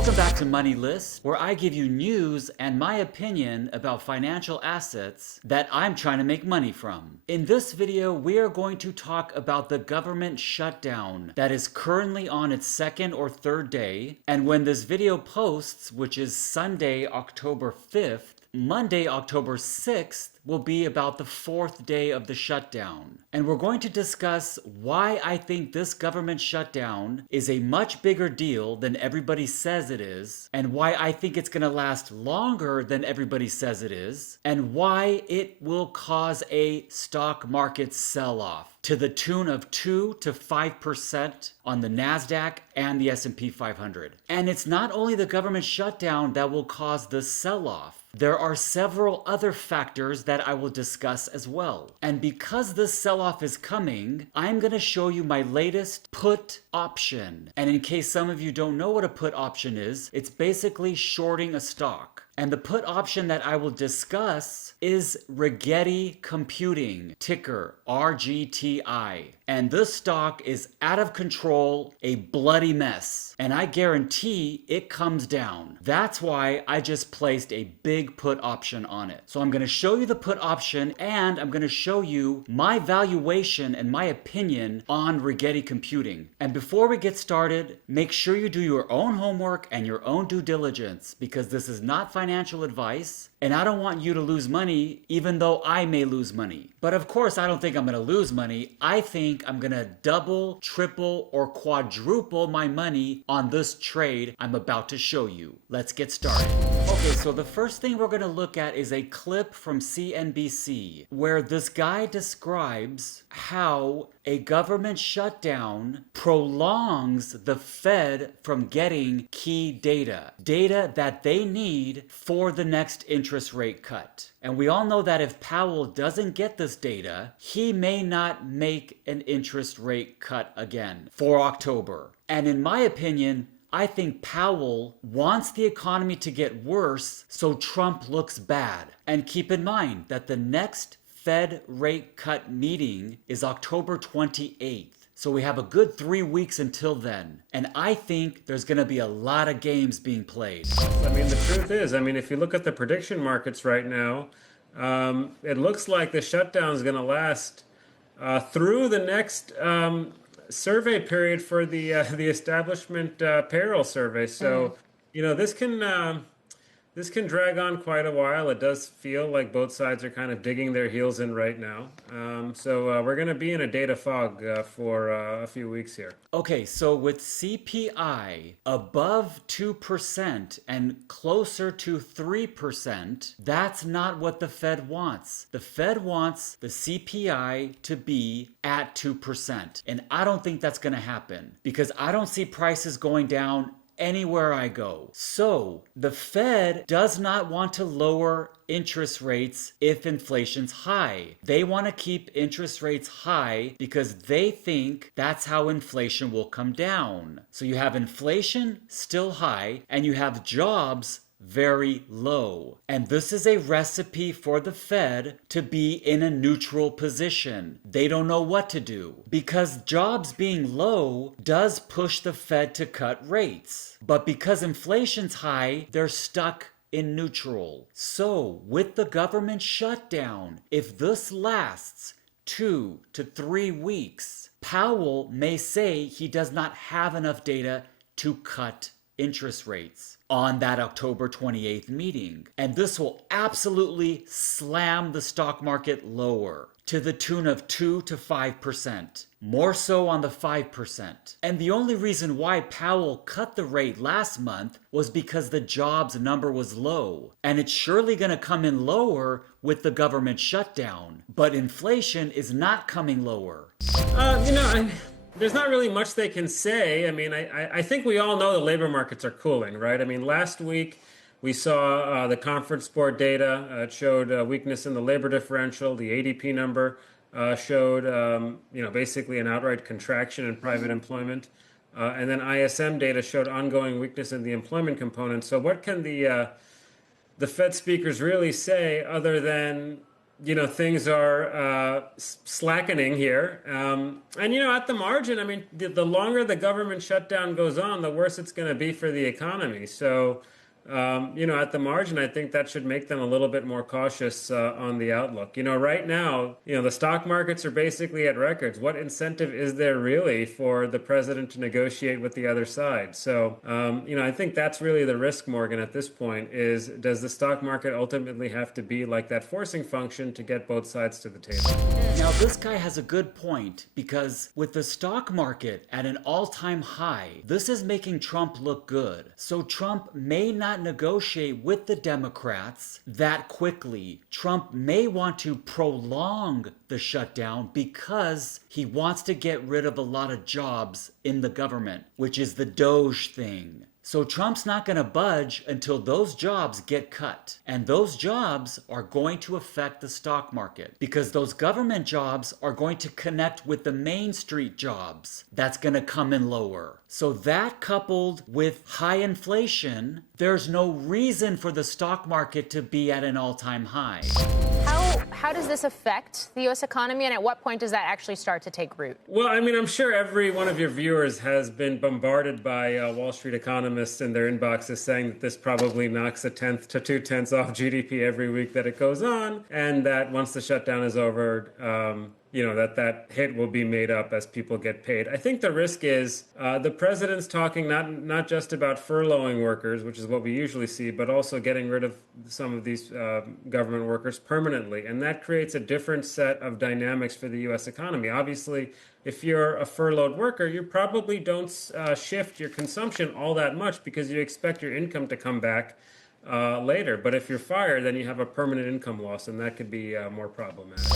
Welcome back to Money List, where I give you news and my opinion about financial assets that I'm trying to make money from. In this video, we are going to talk about the government shutdown that is currently on its second or third day. And when this video posts, which is Sunday, October 5th, Monday, October 6th will be about the fourth day of the shutdown. And we're going to discuss why I think this government shutdown is a much bigger deal than everybody says it is, and why I think it's going to last longer than everybody says it is, and why it will cause a stock market sell-off to the tune of 2 to 5% on the NASDAQ and the S&P 500. And it's not only the government shutdown that will cause this sell-off. There are several other factors that I will discuss as well. And because this sell-off is coming, I'm going to show you my latest put option. And in case some of you don't know what a put option is, it's basically shorting a stock. And the put option that I will discuss is Rigetti Computing, ticker Rgti. And this stock is out of control, a bloody mess. And I guarantee it comes down. That's why I just placed a big put option on it. So I'm going to show you the put option, and I'm going to show you my valuation and my opinion on Rigetti Computing. And before we get started, make sure you do your own homework and your own due diligence, because this is not financial advice, and I don't want you to lose money, even though I may lose money. But of course, I don't think I'm going to lose money. I think I'm going to double, triple, or quadruple my money on this trade I'm about to show you. Let's get started. Okay, so the first thing we're going to look at is a clip from CNBC where this guy describes how a government shutdown prolongs the Fed from getting key data that they need for the next interest rate cut. And we all know that if Powell doesn't get this data, he may not make an interest rate cut again for October. And in my opinion, I think Powell wants the economy to get worse so Trump looks bad. And keep in mind that the next Fed rate cut meeting is October 28th. So we have a good 3 weeks until then. And I think there's going to be a lot of games being played. I mean, the truth is, if you look at the prediction markets right now, it looks like the shutdown is going to last through the next survey period for the establishment payroll survey. So, this can drag on quite a while. It does feel like both sides are kind of digging their heels in right now. So we're going to be in a data fog for a few weeks here. Okay, so with CPI above 2% and closer to 3%, that's not what the Fed wants. The Fed wants the CPI to be at 2%. And I don't think that's going to happen because I don't see prices going down anywhere I go. So the Fed does not want to lower interest rates if inflation's high. They want to keep interest rates high because they think that's how inflation will come down. So you have inflation still high and you have jobs very low. And this is a recipe for the Fed to be in a neutral position. They don't know what to do because jobs being low does push the Fed to cut rates. But because inflation's high, they're stuck in neutral. So with the government shutdown, if this lasts 2 to 3 weeks, Powell may say he does not have enough data to cut interest rates on that October 28th meeting. And this will absolutely slam the stock market lower to the tune of 2 to 5%. More so on the 5%. And the only reason why Powell cut the rate last month was because the jobs number was low. And it's surely going to come in lower with the government shutdown. But inflation is not coming lower. There's not really much they can say. I think we all know the labor markets are cooling, right? Last week we saw the conference board data. It showed weakness in the labor differential. The ADP number showed, basically an outright contraction in private employment. And then ISM data showed ongoing weakness in the employment component. So what can the Fed speakers really say other than things are slackening here. And, at the margin, I mean, the longer the government shutdown goes on, the worse it's going to be for the economy. So, at the margin, I think that should make them a little bit more cautious on the outlook. Right now, the stock markets are basically at records. What incentive is there really for the president to negotiate with the other side? So, I think that's really the risk, Morgan, at this point is, does the stock market ultimately have to be like that forcing function to get both sides to the table? Now, this guy has a good point, because with the stock market at an all-time high, this is making Trump look good. So Trump may not negotiate with the Democrats that quickly. Trump may want to prolong the shutdown because he wants to get rid of a lot of jobs in the government, which is the Doge thing. So Trump's not going to budge until those jobs get cut. And those jobs are going to affect the stock market because those government jobs are going to connect with the Main Street jobs. That's going to come in lower. So that coupled with high inflation, there's no reason for the stock market to be at an all-time high. How does this affect the U.S. economy, and at what point does that actually start to take root? Well, I mean, I'm sure every one of your viewers has been bombarded by Wall Street economists in their inboxes saying that this probably knocks 1/10 to 2/10 off GDP every week that it goes on, and that once the shutdown is over, that hit will be made up as people get paid. I think the risk is the president's talking not just about furloughing workers, which is what we usually see, but also getting rid of some of these government workers permanently. And that creates a different set of dynamics for the U.S. economy. Obviously, if you're a furloughed worker, you probably don't shift your consumption all that much because you expect your income to come back later. But if you're fired, then you have a permanent income loss, and that could be more problematic.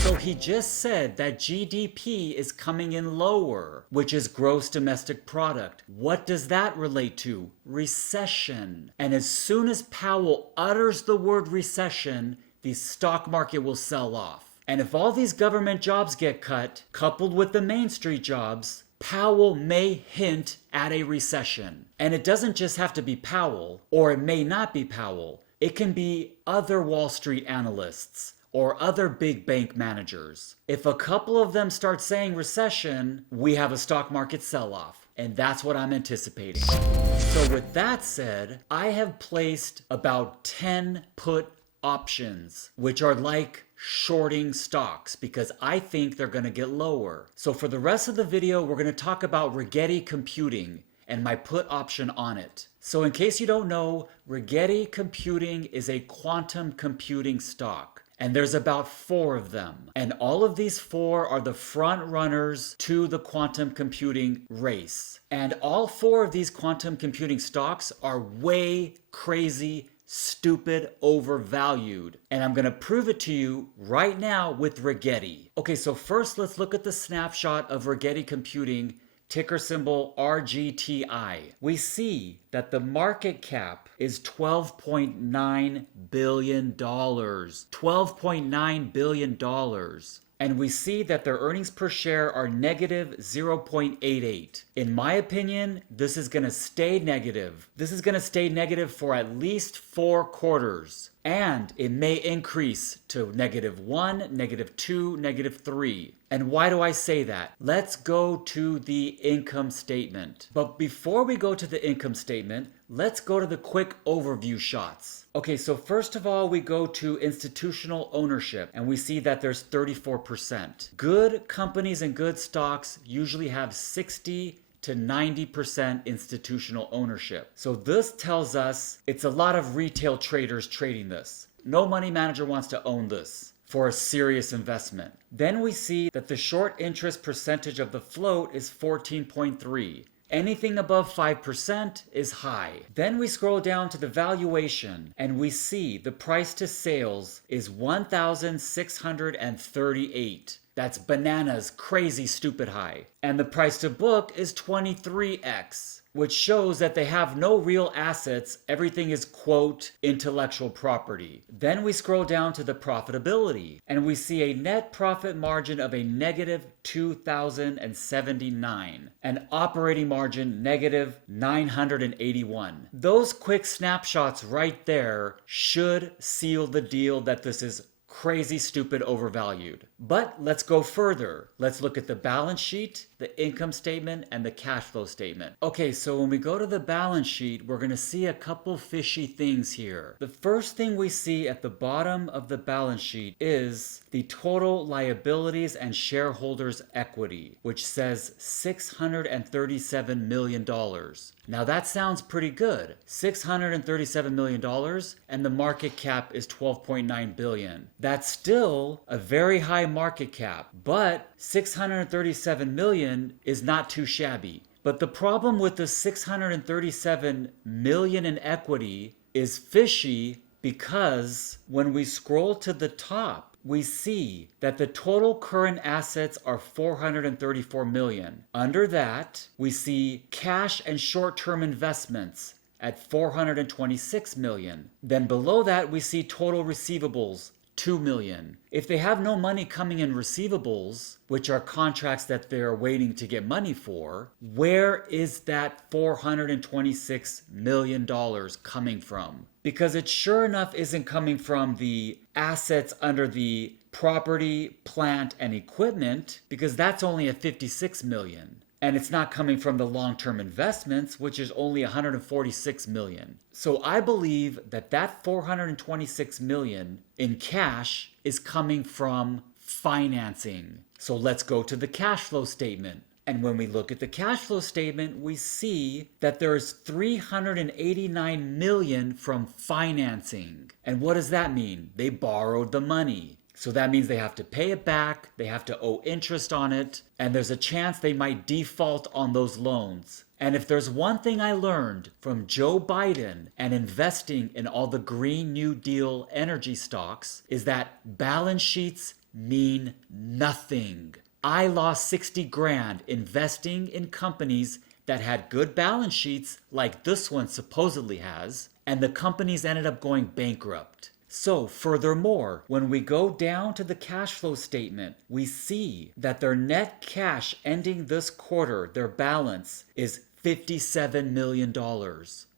So he just said that GDP is coming in lower, which is gross domestic product. What does that relate to? Recession. And as soon as Powell utters the word recession, the stock market will sell off. And if all these government jobs get cut, coupled with the Main Street jobs, Powell may hint at a recession. And it doesn't just have to be Powell, or it may not be Powell. It can be other Wall Street analysts or other big bank managers. If a couple of them start saying recession, we have a stock market sell-off. And that's what I'm anticipating. So with that said, I have placed about 10 put options, which are like shorting stocks because I think they're going to get lower. So for the rest of the video, we're going to talk about Rigetti Computing and my put option on it. So in case you don't know, Rigetti Computing is a quantum computing stock. And there's about 4 of them. And all of these 4 are the front runners to the quantum computing race. And all 4 of these quantum computing stocks are way crazy, stupid, overvalued. And I'm going to prove it to you right now with Rigetti. Okay, so first let's look at the snapshot of Rigetti Computing, ticker symbol RGTI. We see that the market cap is $12.9 billion. $12.9 billion. And we see that their earnings per share are negative 0.88. In my opinion, this is going to stay negative. This is going to stay negative for at least 4 quarters. And it may increase to -1, -2, -3. And why do I say that? Let's go to the income statement. But before we go to the income statement, let's go to the quick overview shots. Okay, so first of all, we go to institutional ownership, and we see that there's 34%. Good companies and good stocks usually have 60 to 90% institutional ownership. So this tells us it's a lot of retail traders trading this. No money manager wants to own this for a serious investment. Then we see that the short interest percentage of the float is 14.3. Anything above 5% is high. Then we scroll down to the valuation and we see the price to sales is 1,638. That's bananas, crazy, stupid high. And the price to book is 23x, which shows that they have no real assets. Everything is, quote, intellectual property. Then we scroll down to the profitability, and we see a net profit margin of a negative 2,079, an operating margin negative 981. Those quick snapshots right there should seal the deal that this is crazy, stupid, overvalued. But let's go further. Let's look at the balance sheet, the income statement, and the cash flow statement. Okay, so when we go to the balance sheet, we're going to see a couple fishy things here. The first thing we see at the bottom of the balance sheet is the total liabilities and shareholders' equity, which says $637 million. Now that sounds pretty good. $637 million, and the market cap is $12.9 billion. That's still a very high market cap, but $637 million is not too shabby. But the problem with the $637 million in equity is fishy because when we scroll to the top, we see that the total current assets are $434 million. Under that, we see cash and short-term investments at $426 million. Then below that, we see total receivables, $2 million. If they have no money coming in receivables, which are contracts that they're waiting to get money for, where is that $426 million coming from? Because it sure enough isn't coming from the assets under the property, plant, and equipment, because that's only at $56 million. And it's not coming from the long-term investments, which is only $146 million. So I believe that that $426 million in cash is coming from financing. So let's go to the cash flow statement. And when we look at the cash flow statement, we see that there's $389 million from financing. And what does that mean? They borrowed the money. So that means they have to pay it back, they have to owe interest on it, and there's a chance they might default on those loans. And if there's one thing I learned from Joe Biden and investing in all the Green New Deal energy stocks is that balance sheets mean nothing. I lost 60 grand investing in companies that had good balance sheets like this one supposedly has, and the companies ended up going bankrupt. So furthermore, when we go down to the cash flow statement, we see that their net cash ending this quarter, their balance is $57 million.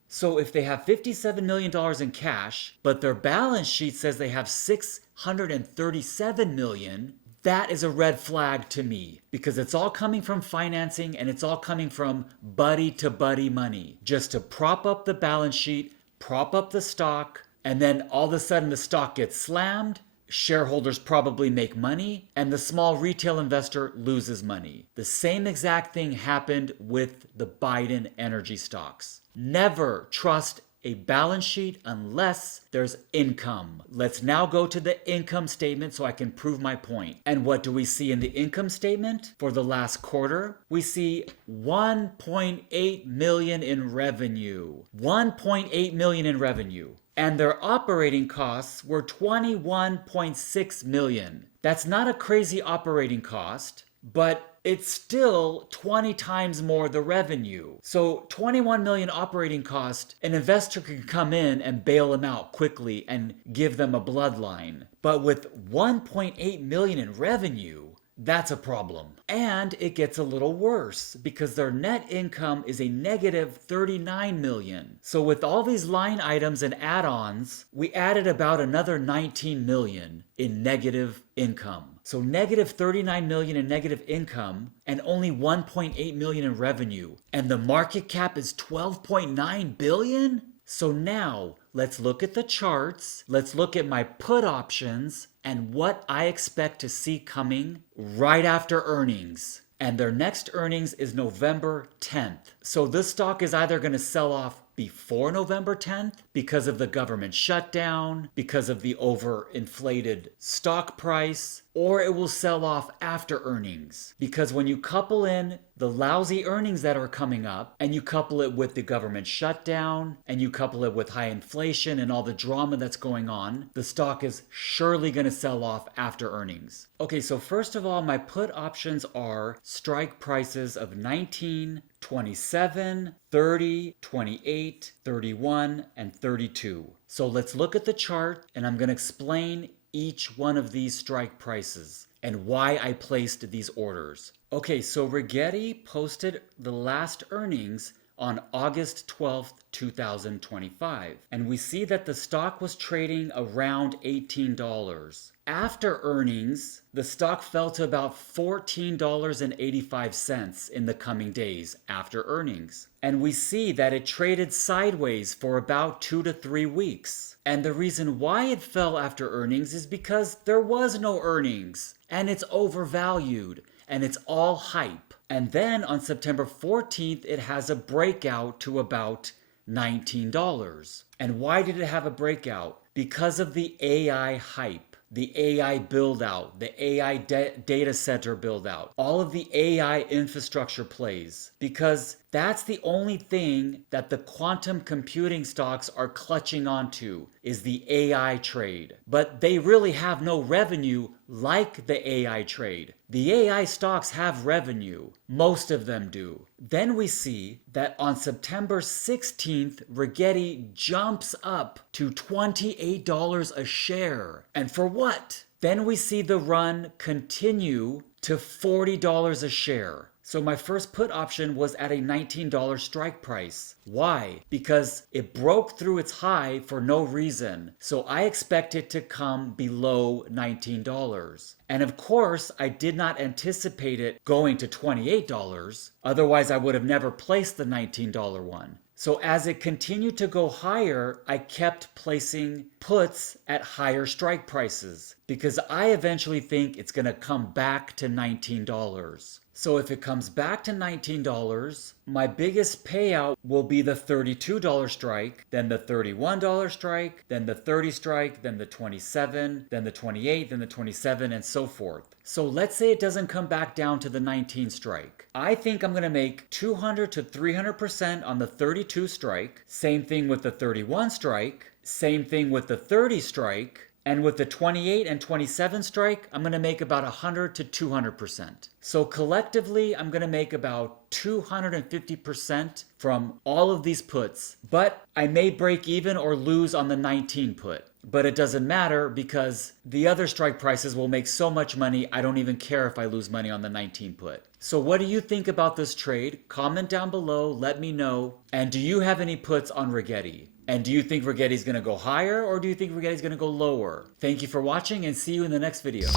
So if they have $57 million in cash, but their balance sheet says they have $637 million, that is a red flag to me because it's all coming from financing and it's all coming from buddy to buddy money just to prop up the balance sheet, prop up the stock, and then all of a sudden the stock gets slammed, shareholders probably make money, and the small retail investor loses money. The same exact thing happened with the Biden energy stocks. Never trust a balance sheet unless there's income. Let's now go to the income statement so I can prove my point. And what do we see in the income statement for the last quarter? We see 1.8 million in revenue. 1.8 million in revenue. And their operating costs were 21.6 million. That's not a crazy operating cost, but it's still 20 times more the revenue. So 21 million operating cost, an investor can come in and bail them out quickly and give them a bloodline. But with 1.8 million in revenue, that's a problem. And it gets a little worse because their net income is a negative 39 million. So with all these line items and add-ons, we added about another 19 million in negative income. So negative 39 million in negative income and only 1.8 million in revenue. And the market cap is 12.9 billion? So now let's look at the charts. Let's look at my put options and what I expect to see coming right after earnings. And their next earnings is November 10th. So this stock is either going to sell off before November 10th because of the government shutdown, because of the overinflated stock price, or it will sell off after earnings. Because when you couple in the lousy earnings that are coming up, and you couple it with the government shutdown, and you couple it with high inflation and all the drama that's going on, the stock is surely going to sell off after earnings. Okay, so first of all, my put options are strike prices of 19, 27, 30, 28, 31, and 32. So let's look at the chart and I'm going to explain each one of these strike prices and why I placed these orders. Okay, so Rigetti posted the last earnings on August 12th, 2025. And we see that the stock was trading around $18. After earnings, the stock fell to about $14.85 in the coming days after earnings. And we see that it traded sideways for about 2 to 3 weeks. And the reason why it fell after earnings is because there was no earnings, and it's overvalued, and it's all hype. And then on September 14th, it has a breakout to about $19. And why did it have a breakout? Because of the AI hype. The AI build out, the AI data center build out, all of the AI infrastructure plays, because that's the only thing that the quantum computing stocks are clutching onto is the AI trade. But they really have no revenue like the AI trade. The AI stocks have revenue. Most of them do. Then we see that on September 16th, Rigetti jumps up to $28 a share. And for what? Then we see the run continue to $40 a share. So my first put option was at a $19 strike price. Why? Because it broke through its high for no reason. So I expect it to come below $19. And of course, I did not anticipate it going to $28. Otherwise, I would have never placed the $19 one. So as it continued to go higher, I kept placing puts at higher strike prices because I eventually think it's going to come back to $19. So if it comes back to $19, my biggest payout will be the $32 strike, then the $31 strike, then the $30 strike, then the $27, then the $28, then the $27, and so forth. So let's say it doesn't come back down to the 19 strike. I think I'm going to make 200 to 300% on the 32 strike. Same thing with the 31 strike. Same thing with the 30 strike. And with the 28 and 27 strike, I'm going to make about 100 to 200%. So collectively, I'm going to make about 250% from all of these puts. But I may break even or lose on the 19 put. But it doesn't matter because the other strike prices will make so much money, I don't even care if I lose money on the 19 put. So what do you think about this trade? Comment down below, let me know. And do you have any puts on Rigetti? And do you think Rigetti's going to go higher or do you think Rigetti's going to go lower? Thank you for watching and see you in the next video.